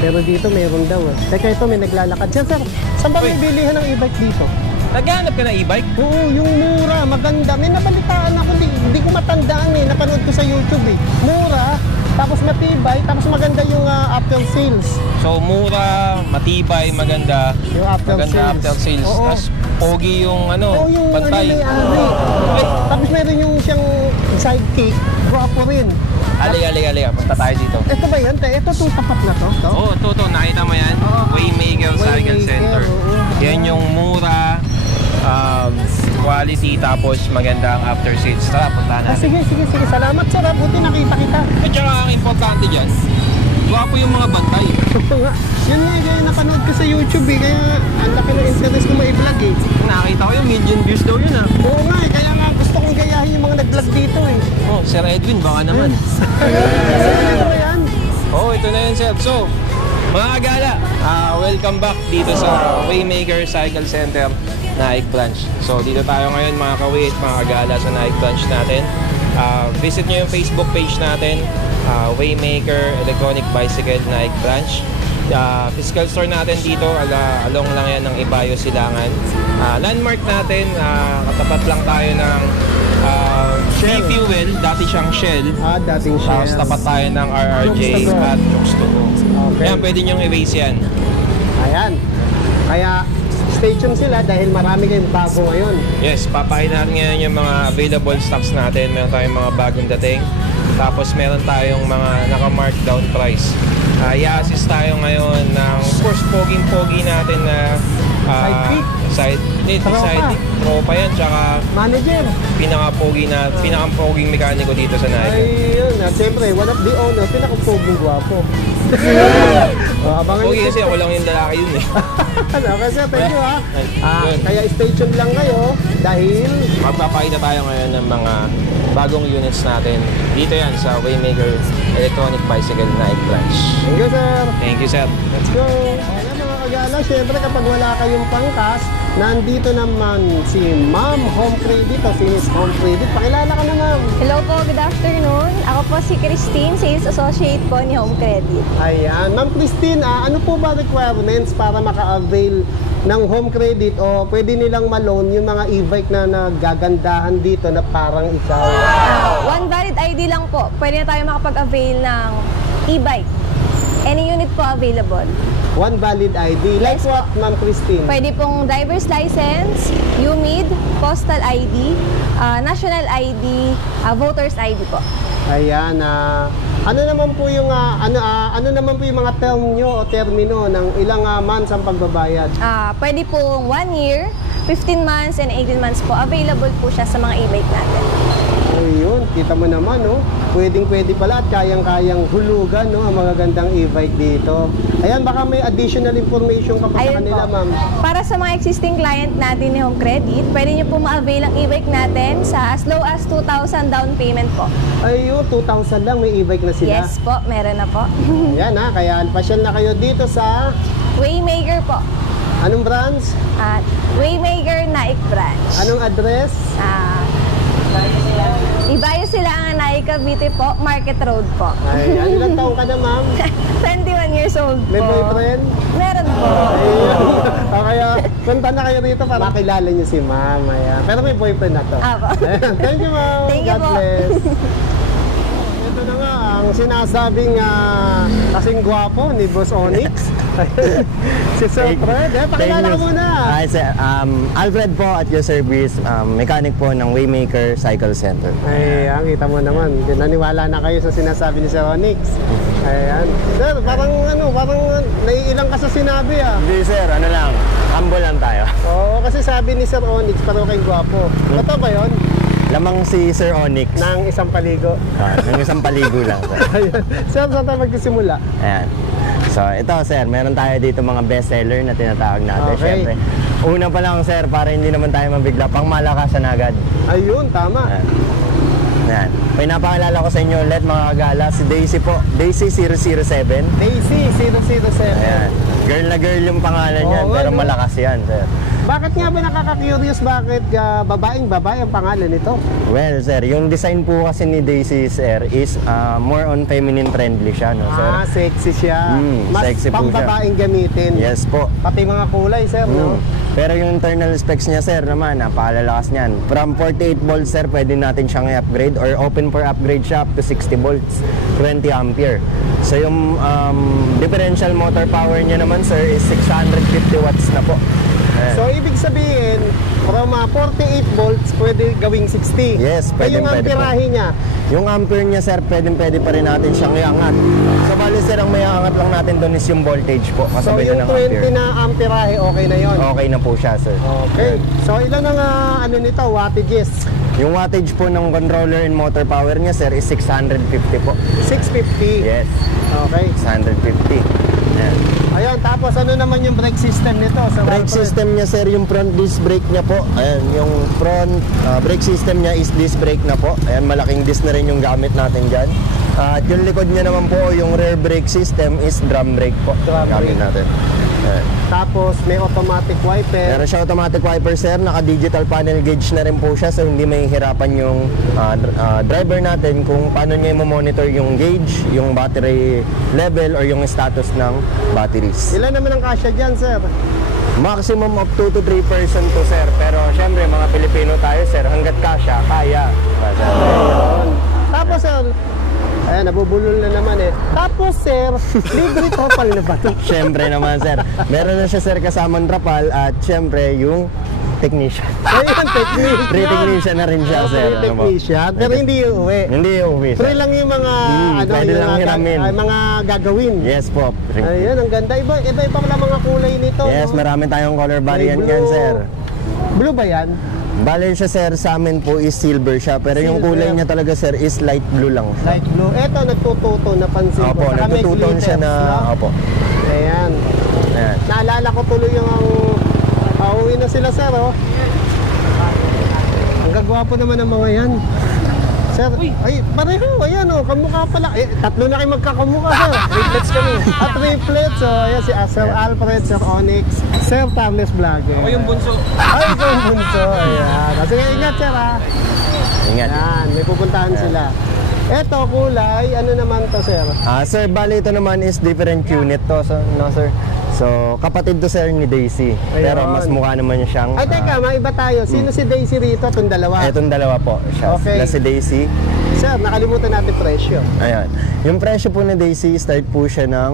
Pero dito meron daw eh. Teka, ito may naglalakad. Sir, saan ba may bilihan ng e-bike dito? Naghanap ka na e-bike? Oo, yung mura, maganda. May nabalitaan ako, hindi ko matandaan eh. Napanood ko sa YouTube eh. Mura, tapos matibay, tapos maganda yung after sales. So, mura, matibay, maganda. Yung after sales. After sales. Oo. Tapos, pogi yung Oo, yung bantay. may tapos meron yung siyang sidekick, guwapo rin. Aliga. Punta tayo dito. Ito ba yan? Ito itong tapat na to? Oo, ito. Nakita mo yan? Waymaker Cycle Center. Yan yung mura, quality, tapos maganda ang after sales. Tara, punta natin. Sige. Salamat sir. Buti nakita kita. At saka ang importante dyan, gwapo yung mga bantay. Yun nga, kaya napanood ko sa YouTube eh. Kaya ang laki ng interest ko ma-vlog eh. Nakita ko yung million views daw yun Oo nga eh, kaya nga gusto kong gayahin yung mga nag-vlog dito eh. Oh, Sir Edwin, baka naman. Ano yan? Oh, ito na yun, sir. So, mga gala, welcome back dito sa Waymaker Cycle Center Naik Branch. So, dito tayo ngayon mga kawit, mga kagala sa Naik Branch natin. Visit nyo yung Facebook page natin, Waymaker Electronic Bicycle Naik Branch. Physical store natin dito, along lang yan ng Ibayo Silangan. Landmark natin, katapat lang tayo ng G-Fuel, dati siyang Shell. Dating Shell. Tapos tapat tayo ng RRJ at Jokes to Go. Okay. Ayan, pwede nyong erase yan. Ayan. Kaya stay tuned sila dahil marami kayong bago ngayon. Yes, papakita natin ngayon yung mga available stocks natin. Meron tayong mga bagong dating. Tapos meron tayong mga naka-markdown price. I-assist tayo ngayon ng, of course, poging-pogi natin na sidekick. Tropa yan, tsaka Manager. pinaka-poging mekaniko dito sa Naik. Ayun, at siyempre, one of the owner, pinaka-poging gwapo. Abangan Pogi kasi ako lang yung lalaki yun eh. Okay sir, thank you ha. Yun. Kaya stay tuned lang kayo dahil Magpapakita tayo ngayon ng mga bagong units natin. Dito yan sa Waymaker Electronic Bicycle Naik Branch. thank you sir. Thank you, sir. Let's go. Ayan mga kagala, siyempre kapag wala kayong pangkas, nandito naman si Ma'am Home Credit o si Miss Home Credit. Pakilala ka na ma'am. Hello po, good afternoon. Ako po si Christine, Sales Associate po ni Home Credit. Ayan. Ma'am Christine, ano po ba requirements para maka-avail ng home credit o pwede nilang ma-loan yung mga e-bike na nagagandahan dito na parang ikaw? One valid ID lang po. Pwede na tayo makapag-avail ng e-bike. Any unit po available. One valid ID. Like Yes, what, Ma'am Christine? Pwede pong driver's license, UMID, postal ID, national ID, voter's ID po. Ayan, ano naman po yung mga term nyo o termino ng ilang months ang pagbabayad? Pwede pong 1 year, 15 months, and 18 months po. Available po siya sa mga e-bike natin. Ayun, kita mo naman, no? Pwedeng-pwede pala at kayang-kayang hulugan, no? Ang magagandang e-bike dito. Ayan, baka may additional information ka pa sa kanila, ma'am. Para sa mga existing client natin ni Home Credit, pwede nyo po ma-avail ang e-bike natin sa as low as 2,000 down payment po. Ayun, 2,000 lang, may e-bike na sila. Yes po, meron na po. Ayan, kaya pasyal na kayo dito sa... Waymaker po. Anong branch? At Waymaker Naik Branch. Anong address? Ibayo sila ang Naik Cavite po, Market Road po. Ay, ilang taong ka na, ma'am? 21 years old po. May boyfriend? Meron po. Ayun. Kaya punta na kayo rito para makilala niyo si ma'am. Ayan. Pero may boyfriend na to. Apo. Ayan. Thank you, ma'am. Thank you God po. bless. Ito na nga ang sinasabing kasing gwapo ni Boss Onyx. Si Sir Fred. Pakilala ka muna. Hi, sir. Alfred po at your service, mechanic po ng Waymaker Cycle Center. Ayan, kita mo naman. Naniwala na kayo sa sinasabi ni Sir Onyx. Ayan. Sir, parang naiilang ka sa sinabi Hindi, sir. Ano lang, humble lang tayo. Oo, kasi sabi ni Sir Onyx, parang kayong gwapo. Totoo ba yun? Lamang si Sir Onyx. Nang isang paligo. Ng isang paligo lang, sir. Ayan. Sir, saan tayo magsisimula? Ayan. So, ito, sir. Meron tayo dito mga bestseller na tinatawag natin. Okay. Siyempre, una pa lang, sir, para hindi naman tayo mabigla. Pang malakasan agad. Ayun, tama. Ayan. pinapaalala ko sa inyo ulit mga kagala, si Daisy po, Daisy 007. Daisy 007. Ayan. Girl na girl yung pangalan niyan, Oo, pero ano? malakas yan, sir. Bakit nga ba nakaka-curious bakit babaeng-babae ang pangalan nito? Well, sir, yung design po kasi ni Daisy, sir, is more on feminine friendly siya, no, sir? Sexy siya. Mas sexy po siya. pambabaeng gamitin. Yes po. Pati mga kulay, sir, no? Pero yung internal specs niya, sir, naman, napakalalakas niyan. From 48 volts, sir, pwede natin siyang i-upgrade or open for upgrade siya up to 60 volts, 20 ampere. So yung differential motor power niya naman, sir, is 650 watts na po. Ayan. So, ibig sabihin, from 48 volts, pwede gawing 60. Yes, pwede, yung pwede po. amperahe niya, Yung ampere niya, sir, pwede pa rin natin siyang iangat. So, bali, sir, ang may angat lang natin doon is yung voltage po. so Kasabay yung doon ng ampere. 20 na amperahe, okay na yon. Okay na po siya, sir. Okay. So, ilan ang ano nito, wattages? Yung wattage po ng controller and motor power niya, sir, is 650 po. 650. Yes, Okay. 650. Ayan. Ayun, tapos ano naman yung brake system nito? Sa Brake Alfred? system niya, sir, yung front disc brake niya po. Ayan, yung front brake system niya is disc brake na po. Ayan, malaking disc na rin yung gamit natin dyan. At yung likod niya naman po, yung rear brake system is drum brake po. Drum gamit brake. natin. Ayan. Tapos may automatic wiper. Meron siya automatic wiper, sir. Naka-digital panel gauge na rin po siya. So, hindi may hirapan yung driver natin kung paano niya i-monitor yung gauge, yung battery level, or yung status ng batteries. Ilan naman ang kasya dyan, sir? Maximum of 2 to 3% to, sir. Pero syempre, mga Pilipino tayo, sir. Hanggat kasya, kaya. Tapos, sir, ayan, nabubulol na naman eh. Tapos, sir, libre topal na ba ito? Syempre naman, sir. Meron na siya, sir, kasamang trapal at syempre, yung technician. Ayun, technician. Free technician na rin siya, sir. Free Ano po? technician, pero hindi uuwi. Hindi uwi, Free sir. lang yung mga, pwede yung lang mga, hiramin. mga gagawin. Yes po. Ayun, ang ganda. Iba pala mga kulay nito. Yes, no? marami tayong color May variant blue. yan, sir. Blue ba yan? Bale siya, sir, sa amin po is silver siya. Pero yung Silver. kulay niya talaga, sir, is light blue lang. Light blue. Eto, nagtututo, napansin ko. Opo, Saka may nagtututon siya na, glitters, no? opo. Ayan. Ayan. Naalala ko tuloy yung pauwi na sila, sir, oh. Ang gagwapo naman ng mga yan. Sir, ay, pareho, ayan, oh, kamukha pala. Tatlo na kayo magkakamukha, sir. Triplets kami. At triplets, oh, ayan, si Sir Alfred, Sir Onyx, Sir Timeless Vlogger. Ako yung bunso. Ay, ikaw yung bunso. Ayan. Sige, ingat, sir, ha. Ingat. Ayan, may pupuntahan sila. Eto, kulay, ano naman to, sir? Sir, bale ito naman is different unit to, so, no, sir. So, kapatid to, sir, ni Daisy. Pero Ayun. mas mukha naman siyang... Ay, teka, maiba tayo. Sino si Daisy rito? Itong dalawa. Itong dalawa po. Siya. Okay. Sila si Daisy. Sir, nakalimutan natin presyo. Ayan. Yung presyo po ni Daisy, start po siya ng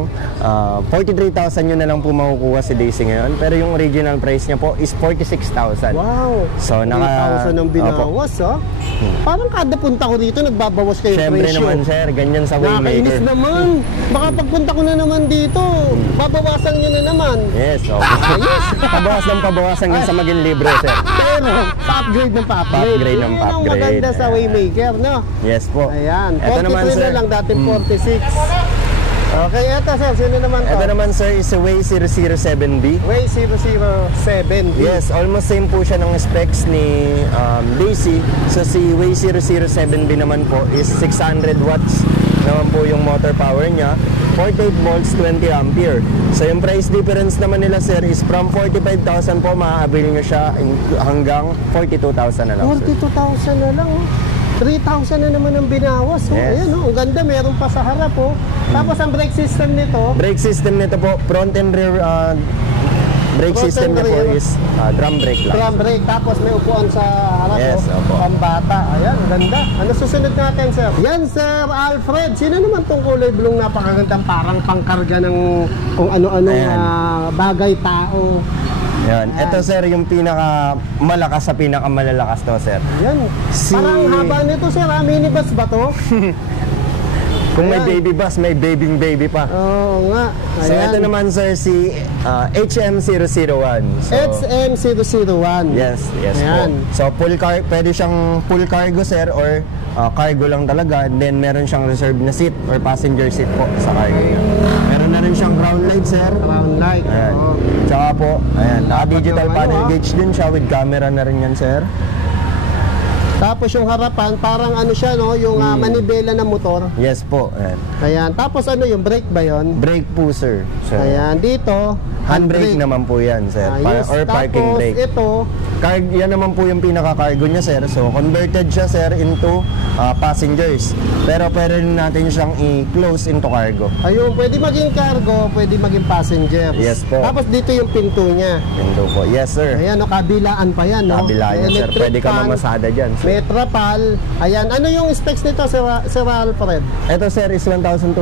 43,000 yun na lang po makukuha si Daisy ngayon. Pero yung original price niya po is 46,000. Wow. So, 3,000 ang binawas, oh. Parang kada punta ko dito, nagbabawas kayo Siyempre presyo. naman, sir. Ganyan sa Nakakainis Waymaker. naman. Baka pagpunta ko na naman dito, babawasan nyo na naman. Yes, okay. Pabawasan yun sa maging libre, sir. Pero, pa-upgrade ng pa-upgrade. Pa-upgrade ng Yun ang pa-upgrade. maganda sa Ayan. Waymaker, no? Yes po. Ayan. Ito 43 naman, na sir. lang, dati 46. Okay, eto, sir. Sino naman to? Ito naman, sir, is a Way 007B. Way 007. Yes, almost same po siya ng specs ni Daisy. So si Way 007B naman po is 600 watts naman po yung motor power niya. 48 volts, 20 ampere. So yung price difference naman nila, sir, is from 45,000 po, maaabili nyo siya hanggang 42,000 na lang, sir. 42,000 na lang, oh. 3,000 na naman ang binawas. Oh. Yes. Ayan, oh. Ang ganda. Meron pa sa harap, oh. Tapos ang brake system nito, Brake system nito po, front and rear brake Front system and niya po rear. is drum brake lang. drum brake. Tapos may upuan sa harap, Yes, oh. opo. Pambata. Ayan, ang ganda. Ano susunod natin, sir? Yan, Sir Alfred. Sino naman tong kulay blue napakagandang parang pangkarga ng kung ano-anong Ayan. bagay, tao. Yan. Ito, sir, yung pinaka malakas sa pinaka malalakas to, sir. Yan. Parang haba nito, sir. Minibus ba to? Kung may Ayan. baby bus, may baby pa. Oo nga. So ito naman, sir, si HM001. So, XM001. yes Ayan. po. So pwede siyang full cargo, sir, or cargo lang talaga. Then meron siyang reserved na seat or passenger seat po sa cargo niya. Meron na rin siyang ground light, sir. Round light. Ayan. Oo. Tsaka po, ayan, naka-digital yung panel ano, gauge din siya with camera na rin yan, sir. Tapos yung harapan, parang ano siya, no? Yung manibela na motor. Yes po. Ayan. Ayan. Tapos ano yung brake ba yon? Brake po, sir. So, Ayan. Dito, handbrake naman po yan, sir. Ayos. Or parking Tapos, brake. ito, Yan naman po yung pinaka-cargo niya, sir. So, converted siya, sir, into passengers. Pero pwede rin natin siyang i-close into cargo. ayun, pwede maging cargo, pwede maging passengers. Yes po. Tapos dito yung pinto niya. Ito po. Yes, sir. Ayan, no, kabilaan pa yan, no? Kabila yan, sir. Electric Pwede ka fan, mamasada dyan, sir. may trapal. Ayan, ano yung specs nito, Sir Alfred? Ito, sir, is 1,200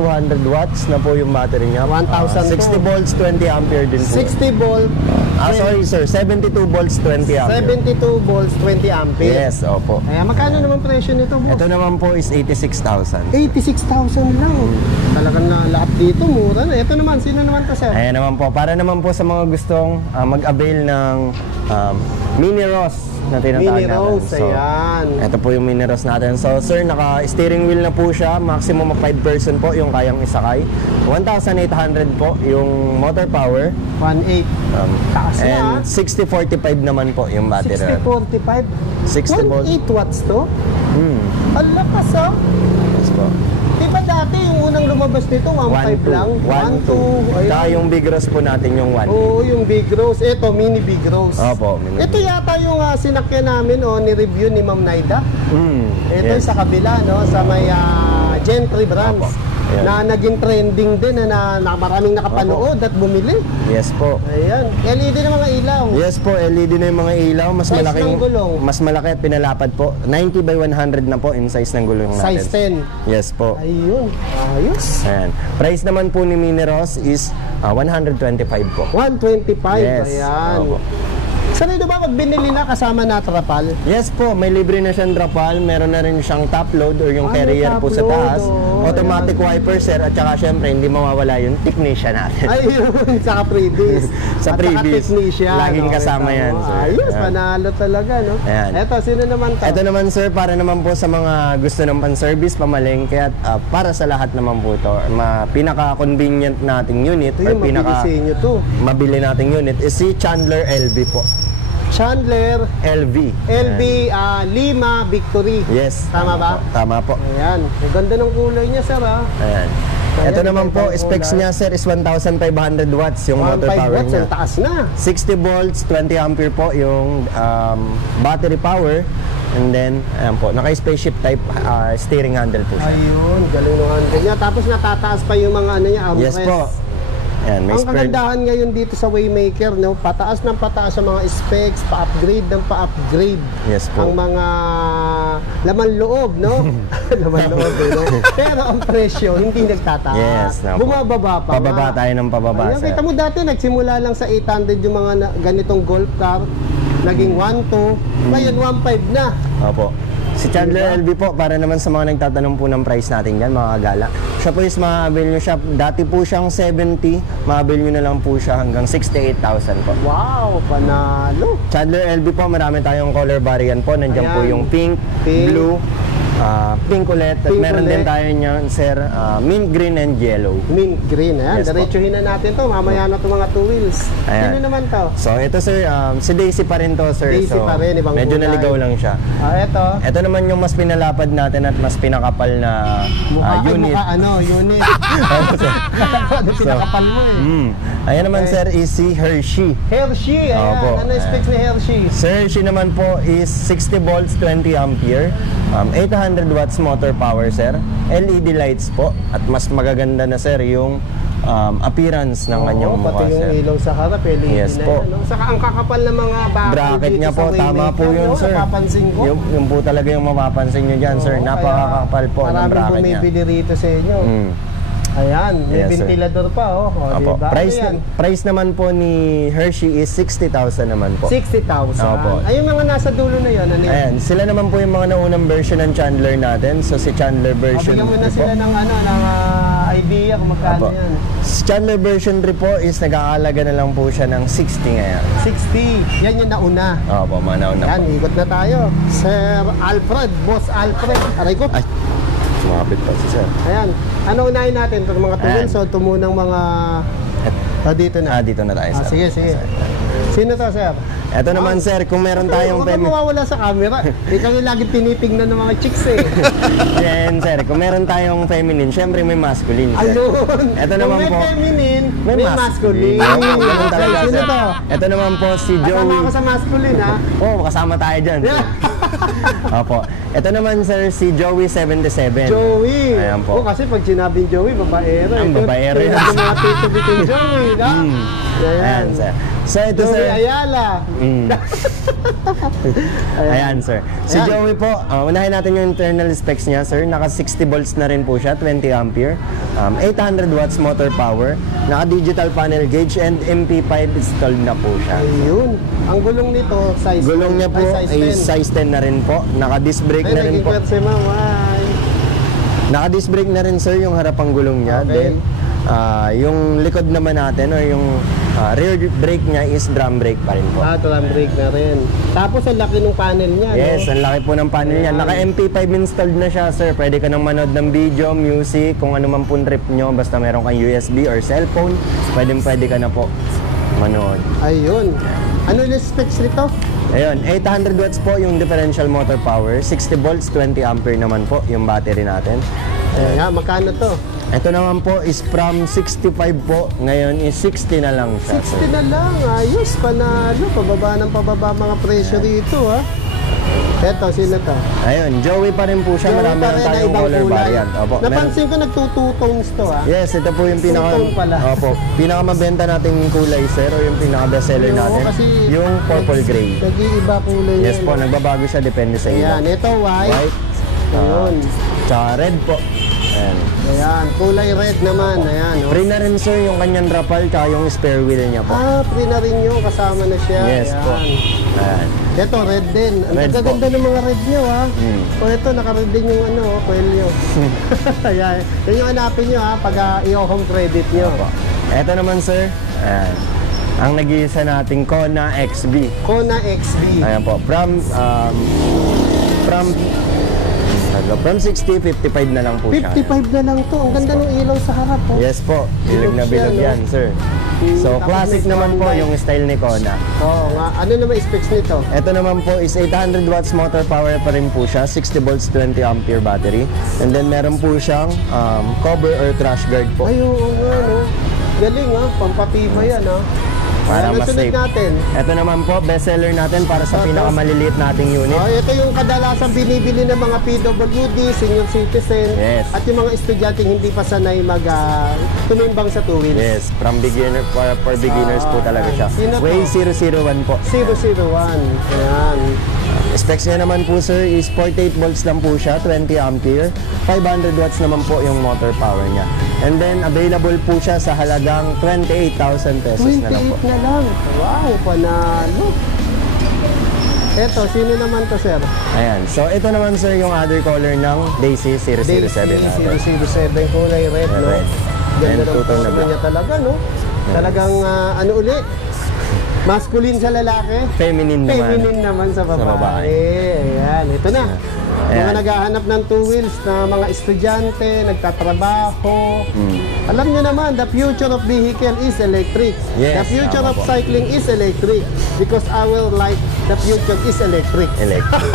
watts na po yung battery niya. 1,000 60 volts, 20 ampere din po. 60 volt, Sorry, sir. 72 volts, 20 ampere. 72 volts, 20 ampere. Yes, opo. Ayan, magkano naman presyo nito, boss? Ito naman po is 86,000. 86,000 lang. Talagang na lahat dito, mura na. Ito naman, sino naman to, sir? Ayan naman po. Para naman po sa mga gustong mag-avail ng Mini Ross na tinatawag Mini natin. Rose, ayan. Ito po yung Mini Ross natin. So, sir, naka-steering wheel na po siya. Maximum of 5 person po yung kayang isakay. 1,800 po yung motor power. 1.8. Taas na, And 6045 naman po yung battery. 6045. 60 volt. 1.8 watts to? Hmm. Ang lakas, ah. Yes po. Diba dati yung unang lumabas nito, 1.5 lang? 1.2. Saka yung Big Ross po natin yung 1. Oo, yung Big Rose. Ito, Mini Big Rose. Opo. Mini Ito yata yung sinakyan namin, ni-review ni Ma'am Naida. Ito Yes. yung sa kabila, no? Sa may Gentry brands. Opo. Ayan. Na naging trending din na maraming nakapanood at bumili. Yes po. Ayan. LED na mga ilaw. Yes po, LED na yung mga ilaw. Mas Size malaking, ng gulong. mas malaki at pinalapad po. 90 by 100 na po in size ng gulong natin. Size 10. Yes po. Ayun. Ayos. Ayan. Price naman po ni Mini Ross is 125 po. 125. Yes. Ayan. Opo. Sanay ba pag binili na kasama na trapal? Yes po, may libre na siyang trapal. Meron na rin siyang top load or yung carrier po sa top load, taas. Automatic wiper, sir. At saka syempre, hindi mawawala yung technician natin. Ayun. Saka previous. Sa At previous, saka technician. laging kasama Tama. yan, sir. Ayos. Ayan. Panalo talaga, no? Ayan. Eto, sino naman to? Ito naman, sir, para naman po sa mga gusto ng pan-service, pamalengke, at para sa lahat naman po ito. Pinaka-convenient nating unit Ito yung mabilisin nyo to. mabili nating unit is si Chandler LV po. Chandler LV. LV Lima Victory. Yes. Tama ba? Tama po. Ayan. Ang ganda ng kulay niya, sir, ha? Ayan. Ayan, Ito naman po, ibang specs kulay. niya, sir, is 1,500 watts yung motor 1.5 power watts, niya. ang taas na. 60 volts, 20 ampere po yung battery power. And then, ayan po, naka-spaceship type steering handle po siya. Ayun, galing ng handle niya. Tapos natataas pa yung mga ano niya, armrest. Yes po. Ayan, may Ang spare. kagandahan ngayon dito sa Waymaker, no, pataas ng pataas sa mga specs, pa-upgrade ng pa-upgrade. Yes po. Ang mga laman loob, no? Laman loob, no? Pero ang presyo hindi nagtataas. Yes, na po. Bumababa pa. Pababa nga. tayo ng pababa, Ayun, sir. kita mo dati nagsimula lang sa 800 yung mga ganitong golf car, naging 1.2, ngayon 1.5 na. Opo. Si Chandler LV po, para naman sa mga nagtatanong po ng price natin dyan, mga kagala. Siya po is maabil nyo siya, dati po siyang 70, maabil nyo na lang po siya hanggang 68,000 po. Wow, panalo. Chandler LV po, marami tayong color variant po. Nandiyan po Ayan. yung pink, Pink. blue, pink ulit. At Pink meron din ulit. tayo niyan, sir, mint green and yellow. Mint green, ayan. Yes, po. Diretsuhin na natin to. Mamaya na to mga two wheels. Ayan. Sino naman to? So ito sir, si Daisy pa rin to sir. Daisy so, pa rin, ibang medyo kulay. naligaw lang siya. Ito. Ito naman yung mas pinalapad natin at mas pinakapal na unit. Unit. Ano pinakapal mo eh. Ayan naman sir is si Hershey. Hershey, ayan. Opo. Ano specs ni Hershey? Sir Hershey naman po is 60 volts, 20 ampere, 800 watts motor power sir. LED lights po at mas magaganda na sir yung appearance ng kanyang Oo, mukha pati yung sir. ilaw sa harap, LED Yes na po. yan. No? Saka ang kakapal ng mga Bracket dito niya sa po, tama Waymaker, po yun no? sir. Napapansin ko. Yung po talaga yung mapapansin nyo dyan sir. Oo, Napakakapal po ng maraming bracket niya. bumibili rito sa inyo. Ayan, may Yes, sir. ventilador pa, oh. Opo. Diba? Price, Ano yan? price naman po ni Hershey is 60,000 naman po. 60,000. Opo. Ay, yung mga nasa dulo na yun, ano yan? Ayan, sila naman po yung mga naunang version ng Chandler natin. So si Chandler version Bigyan mo na 3 po. sila ng idea kung magkano Opo. yan. Si Chandler version 3 po is nag-aalaga na lang po siya ng 60 ngayon. 60. Yan yung nauna. Opo, mga nauna Yan, po. ikot na tayo. Sir Alfred, Boss Alfred. Aray ko. Ay, sumapit pa si sir. Ayan. Ano unahin natin? Ito mga Ayan. tuloy. So, ito munang mga... dito na. Dito na tayo sir. Sige, sige. Sino to, sir? Ito naman sir, kung meron tayong Huwag ka mawawala sa camera. Hindi kami lagi tinitingnan ng mga chicks eh. Yan sir, kung meron tayong feminine, syempre may masculine sir. Ayun. Ito Kung naman may po, feminine, may masculine. Ganun talaga Sino sir. to? Ito naman po si Kasama Joey. ako sa masculine ha. Oh, kasama tayo dyan. Sir. Opo. Ito naman sir, si Joey 77. Joey. Ayan po. Oh, kasi pag sinabing Joey, babaero. Ang Ito, babaero tulad yan. ng mga tito bitong Joey, no? Ayan sir. So ito Joey sir. Ayala. Ayan sir. Si Ayan. Joey po, unahin natin yung internal specs niya sir. Naka 60 volts na rin po siya, 20 ampere. 800 watts motor power. Naka digital panel gauge and MP5 installed na po siya. Ayun. Ang gulong nito, size Gulong niya po ay ay size 10 na rin po. Naka disc brake Ay, na rin naging po. si ma'am. Ay. Naka disc brake na rin sir yung harapang gulong niya. Okay. Then yung likod naman natin or yung rear brake niya is drum brake pa rin po. Drum brake na rin. Tapos ang laki ng panel niya, Yes, no? ang laki po ng panel niya. Naka MP5 installed na siya, sir. Pwede ka nang manood ng video, music, kung ano man pong trip nyo. Basta meron kang USB or cellphone, pwede ka na po manood. Ayun. Ano yung specs nito? Ayun, 800 watts po yung differential motor power. 60 volts, 20 ampere naman po yung battery natin. Ayan, magkano to? Ito naman po is from 65 po. Ngayon is 60 na lang siya, sir. 60 na lang. Ayos, panalo. Pababa ng pababa mga presyo dito, ha? Eto, sino to? Ayun, Joey pa rin po siya. Joey Marami pa lang rin na tayong ibang color kulay. variant. Opo, meron. Napansin ko nagtututongs to, ha? Yes, ito po yung Tutong pala. pinakamabenta nating kulay sir o yung pinaka best seller Oo, natin. kasi Yung purple gray. Nag-iiba kulay Yes yan, po, no? nagbabago siya depende sa Ayan, ilaw. ito white. White, Ayun. tsaka red po. Ayan. Ayan, kulay red naman. Ayan, oh. Free na rin sir yung kanyang rapal tsaka yung spare wheel niya po. Free na rin yun. Kasama na siya. Yes Ayan. po. Ayan. Ito, red din. Ang Red gaganda ng mga red nyo, ha? O ito, naka-red din yung ano, kwelyo. Ayan. Yan yung hanapin nyo, ha? Pag i-home credit nyo. Ito naman sir, ayan. Ang nag-iisa nating Kona XB. Kona XB. Ayan po, from 60, 55 na lang po siya. 55 na lang to. Ang ganda ng ilaw sa harap, oh. Yes po, bilog na Bilog siya, bilog no? yan, sir. So, Tapos classic may naman po light. yung style ni Kona. Oo nga. Ano naman specs nito? Ito naman po is 800 watts motor power pa rin po siya, 60 volts, 20 ampere battery. And then meron po siyang cover or crash guard po. Ay, oo nga, no? Galing, ha? Pampatibay yan, ha? Para Ano mas sunod safe. natin? Ito naman po, best seller natin para sa pinakamaliliit nating unit. Ito yung kadalasan binibili ng mga PWD, senior citizen, Yes. at yung mga estudyante hindi pa sanay tumimbang sa two wheels. Yes, from beginner for beginners po talaga siya. Sino to? Way 001 po. 001. Ayan. Specs niya naman po sir is 48 volts lang po siya, 20 ampere. 500 watts naman po yung motor power niya. And then available po siya sa halagang 28,000 pesos na lang po. 28 na lang. Wow, panalo. Eto, sino naman to, sir? Ayan. So ito naman sir yung other color ng Daisy 007 natin. 007, kulay red, no? Red. Ganda And ng two-tone na forma black. niya talaga, no? Talagang, ano uli? Masculine sa lalaki? Feminine naman. Feminine naman sa babae. Sa babae. Ayan, ito na. Mga Ayan. naghahanap ng two wheels na mga estudyante, nagtatrabaho. Alam niyo naman, the future of vehicle is electric. Yes, The future tama of po. cycling is electric. Because our life, the future is electric. Electric.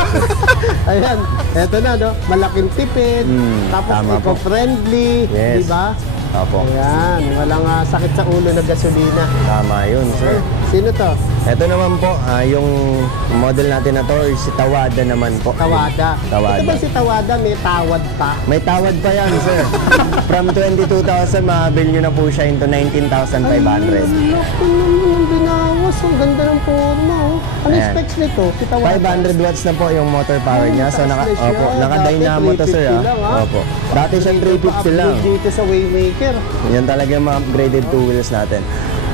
Ayan, eto na, no? Malaking tipid, tapos tama po. eco-friendly, Yes. di ba? Opo. Ayan, walang sakit sa ulo na gasolina. Tama yun sir. Sino to? Ito naman po, yung model natin na to is si Tawada naman po. Tawada. Tawada. Ito ba si Tawada may tawad pa? May tawad pa yan, sir. From 22,000, maabil nyo na po siya into 19,500. Loko naman ang binawas. Ang ganda ng forma. Oh. Ano Ayan. specs nito? Si Tawada. 500 watts na po yung motor power niya. So, taas na siya. naka-dynamo to, Dati sir. 350 lang, ha? Opo. Dati siya 350 lang. Upgrade dito sa Waymaker. Yan talaga yung mga upgraded two wheels natin.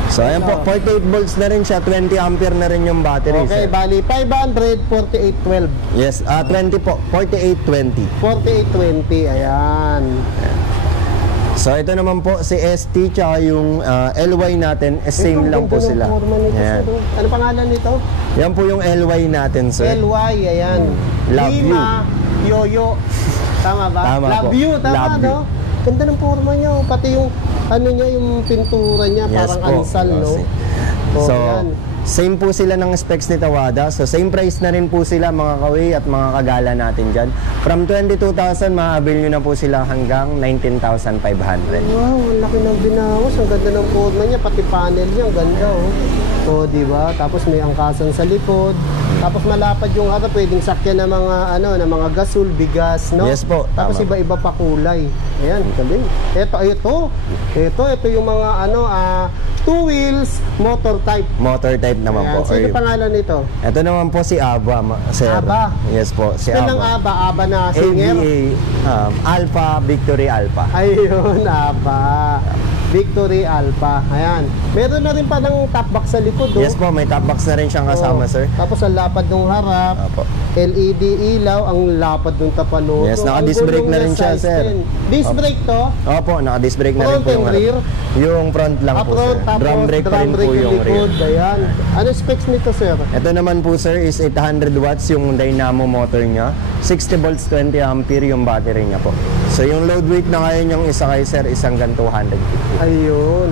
So, ayan po, 48 volts na rin siya. 20 ampere na rin yung battery, Okay, sir. bali 500, 4812. Yes, 20 po. 4820. 4820, ayan. So, ito naman po, si ST tsaka yung LY natin, same Ito, lang po ganda ng sila. forma nito, Ayan. sir. Ano pangalan nito? Yan po yung LY natin, sir. LY, ayan. Love Lima, Yoyo. Tama ba? Tama Love po. you, tama, Love you. no? Ganda ng forma niya, pati yung ano niya, yung pintura niya, Yes parang po. ansal, no? Glossy. Oh, So, yan. Same po sila ng specs ni Tawada. So same price na rin po sila mga kawi at mga kagala natin dyan. From 22,000, ma-avail nyo na po sila hanggang 19,500. Wow, ang laki ng binawas. Ang ganda ng forma niya, pati panel niya, ang ganda oh. O, di ba? Tapos may angkasan sa likod. Tapos malapad yung harap, pwedeng sakyan ng mga ng mga gasol, bigas, no? Yes po, Tapos tama. iba-iba pa kulay. Ayan, galing. Ito yung mga two wheels, motor type. Motor type naman Ayan, po. sino pangalan nito? Ito naman po si Aba, sir. Aba? Yes po, si Spell ng Aba. Aba na singer. ABA, Alpha, Victory Alpha. Ayun, Aba. Victory Alpha. Ayan. Meron na rin pa ng top box sa likod, oh. Yes po, may top box na rin siyang kasama, Oo. sir. Tapos ang lapad ng harap, Apo. LED ilaw, ang lapad ng tapalodo. Yes, Ang naka-disc brake gulong na rin niya, siya, size sir. 10. Disc Opo. brake to? Opo, naka-disc brake na rin Front po yung and rear? Yung front lang po, sir. Tapos Drum brake pa rin po yung rear. likod. Ayan. Ano specs nito, sir? Ito naman po, sir, is 800 watts yung dynamo motor niya. 60 volts, 20 ampere yung battery niya po. So yung load weight na kaya niyong isakay, sir, is hanggang 250. Ayun.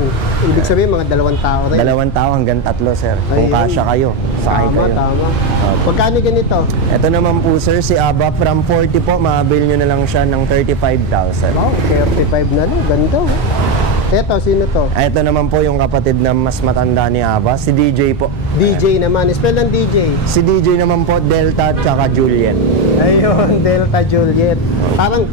Ibig sabihin, mga 2 tao rin. 2 tao hanggang 3, sir. Kung Ayun. kasya kayo, sakay Tama, kayo. tama. Opo. Pagkano ganito? Ito naman po, sir, si Aba from 40 po, ma-avail nyo na lang siya ng 35,000. Wow, 35 na lang. Ganda. oh. Eto, sino to? Ito naman po yung kapatid na mas matanda ni Aba, si DJ po. DJ naman. Spell ng DJ. Si DJ naman po, Delta tsaka Juliet. Ayun, Delta Juliet. Parang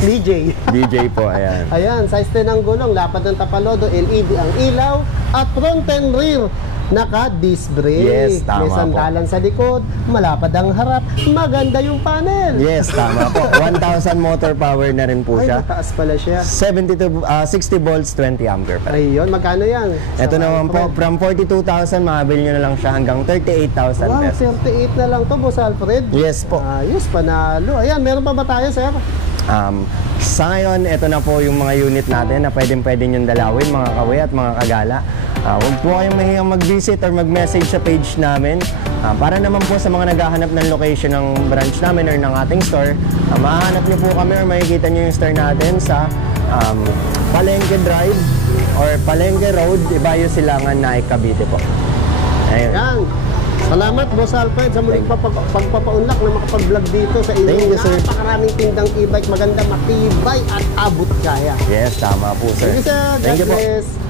DJ. DJ po, ayan. Ayan, size 10 ang gulong, lapad ng tapalodo, LED ang ilaw, at front and rear, naka-disc brake. Yes, tama May sandalan sa likod, malapad ang harap, maganda yung panel. Yes, tama po. 1,000 motor power na rin po Ay, siya. mataas pala siya. 60 volts, 20 ampere pa. Ayun, magkano yan? Ito Sa naman po, Alfred. from 42,000, ma-avail nyo na lang siya hanggang 38,000 Wow, pesos. 38 na lang to, Boss Alfred. Yes po. Ayos, panalo. Ayan, meron pa ba tayo, sir? Sa ngayon, ito na po yung mga unit natin na pwede nyo dalawin, mga kawi at mga kagala. Huwag po kayong mahiyang mag-visit or mag-message sa page namin. Para naman po sa mga naghahanap ng location ng branch namin or ng ating store, mahahanap nyo po kami or makikita nyo yung store natin sa Palengke Drive or Palengke Road, Ibayo Silangan, Naik, Cavite po. Ayun. Yan. Salamat, Boss Alfred, sa muling pagpapaunlak na makapag-vlog dito sa Thank inyong you, sir. napakaraming tindang e-bike. Maganda, matibay at abot kaya. Yes, tama po, sir. Thank you, sir. God Thank you po. bless.